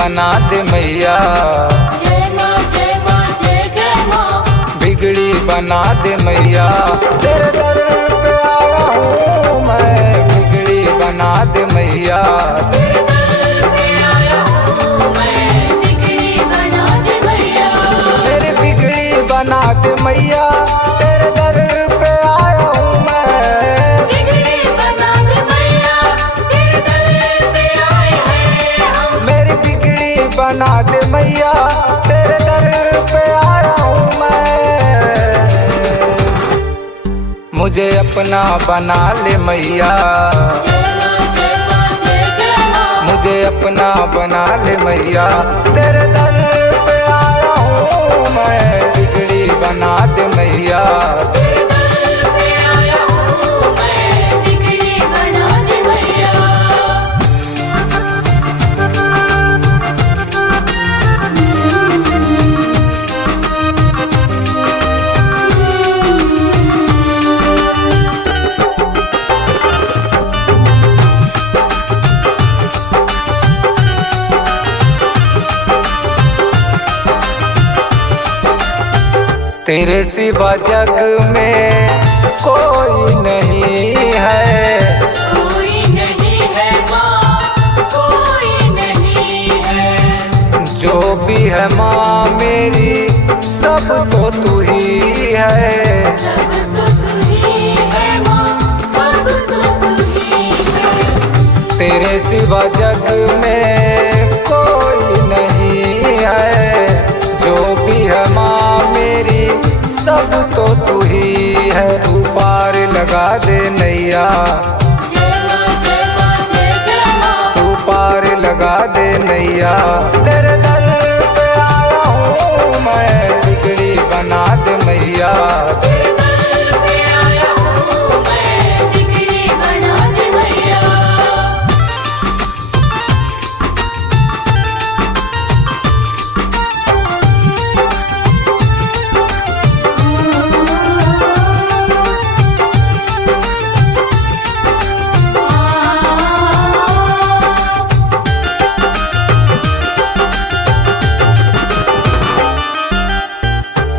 बना दे मैया, जय माँ जय माँ जय जय माँ। बिगड़ी बना दे मैया, तेरे दर पे आया हूँ मैं, बिगड़ी बना दे मैया। तेरे दर पे आया हूँ मैं, बिगड़ी बना दे मैया। मेरी बिगड़ी बना दे मैया, तेरे दर पे आया हूँ मैं, बिगड़ी बना दे मैया, तेरे दर पे आए हैं हम। मेरी बिगड़ी बना दे मैया, तेरे दर पे आया हूँ मैं। मुझे अपना बना ले मैया, जय माँ जय माँ जय जय माँ। मुझे अपना बना ले मैया, तेरे दर पे आया हूँ मैं, बिगड़ी बना दे मैया। तेरे दर पे आया हूँ मैं, बिगड़ी बना दे मैया। तेरे सिवा जग में कोई नहीं है, कोई नहीं है माँ, कोई नहीं है। जो भी है माँ मेरी सब तो तू ही है, सब तो तू ही है माँ, सब तो तू ही है। तेरे सिवा जग में कोई नहीं है, जो भी है माँ मेरी सब तो तू ही है। तू पार लगा दे नैया, जय माँ जय माँ जय जय माँ। तू पार लगा दे नैया, तेरे दर पे आया हूँ मैं, बिगड़ी बना दे मैया। तेरे दर पे आया हूँ मैं, बिगड़ी बना दे मैया।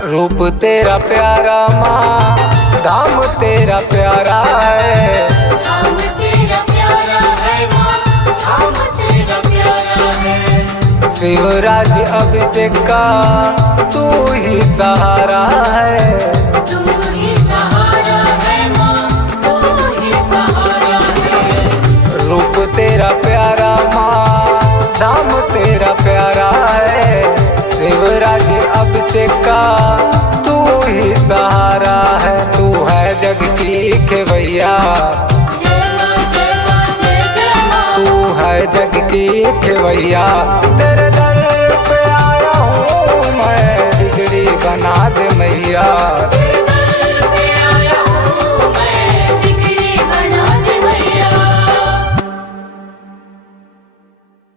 रूप तेरा प्यारा माँ, धाम तेरा प्यारा है, धाम तेरा प्यारा है माँ, धाम तेरा प्यारा है। शिवराज अभिषेक का तू ही सहारा है, तू ही सहारा है माँ, तू ही सहारा है। रूप तेरा प्यारा माँ, धाम तेरा प्यारा है, शिवराज अभिषेक का तू ही सहारा है। तू है जग की खेवैया, जय माँ जय माँ जय जय माँ। तू है जग की खेवैया, तेरे